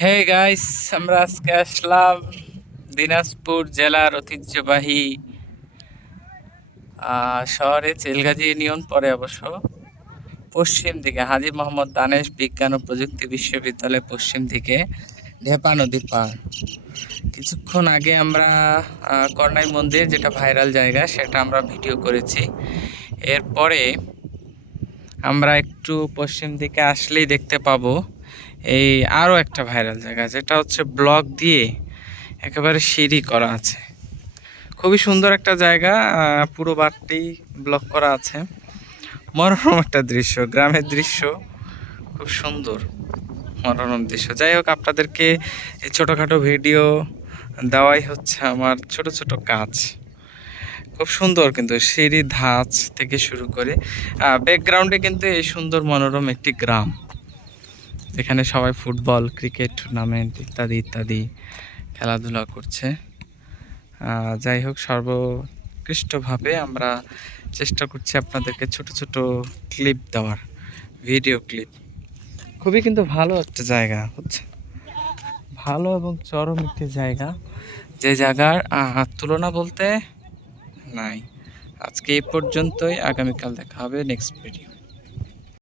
Hey guys আমরা আজকে আসলাম দিনাজপুর জেলার ঐতিহ্যবাহী শহরে চেলগাজী ইউনিয়ন পরে অবশ্য পশ্চিম দিকে। হাজি মোহাম্মদ দানেশ বিজ্ঞান ও প্রযুক্তি বিশ্ববিদ্যালয় পশ্চিম দিকে ঢেপা নদীর পাড় কিছুক্ষণ আগে আমরা আহ, করনাই মন্দির যেটা ভাইরাল জায়গা সেটা আমরা ভিডিও করেছি। এরপরে আমরা একটু পশ্চিম দিকে আসলেই দেখতে পাবো। এই আরও একটা ভাইরাল জায়গা, যেটা হচ্ছে ব্লক দিয়ে একেবারে সিঁড়ি করা আছে। খুবই সুন্দর একটা জায়গা পুরো বারটি ব্লক করা আছে। মনোরম একটা দৃশ্য, গ্রামের দৃশ্য, খুব সুন্দর, মনোরম দৃশ্য। যাই হোক, আপনাদেরকে এই ছোটোখাটো ভিডিও দেওয়াই হচ্ছে আমার ছোট ছোট কাজ। খুব সুন্দর কিন্তু সিঁড়ি ধাঁচ থেকে শুরু করে ব্যাকগ্রাউন্ডে কিন্তু এই সুন্দর মনোরম একটি গ্রাম। এখানে সবাই ফুটবল, ক্রিকেট, টুর্নামেন্ট ইত্যাদি ইত্যাদি খেলাধুলা করছে। যাই হোক, সর্বোৎকৃষ্টভাবে আমরা চেষ্টা করছি আপনাদেরকে ছোট ছোট ক্লিপ দেওয়ার, ভিডিও ক্লিপ। খুবই কিন্তু ভালো একটা জায়গা হচ্ছে। ভালো এবং চরম একটি জায়গা। যে জায়গার তুলনা বলতে নাই। আজকে এই পর্যন্তই, আগামীকাল দেখা হবে নেক্সট ভিডিও।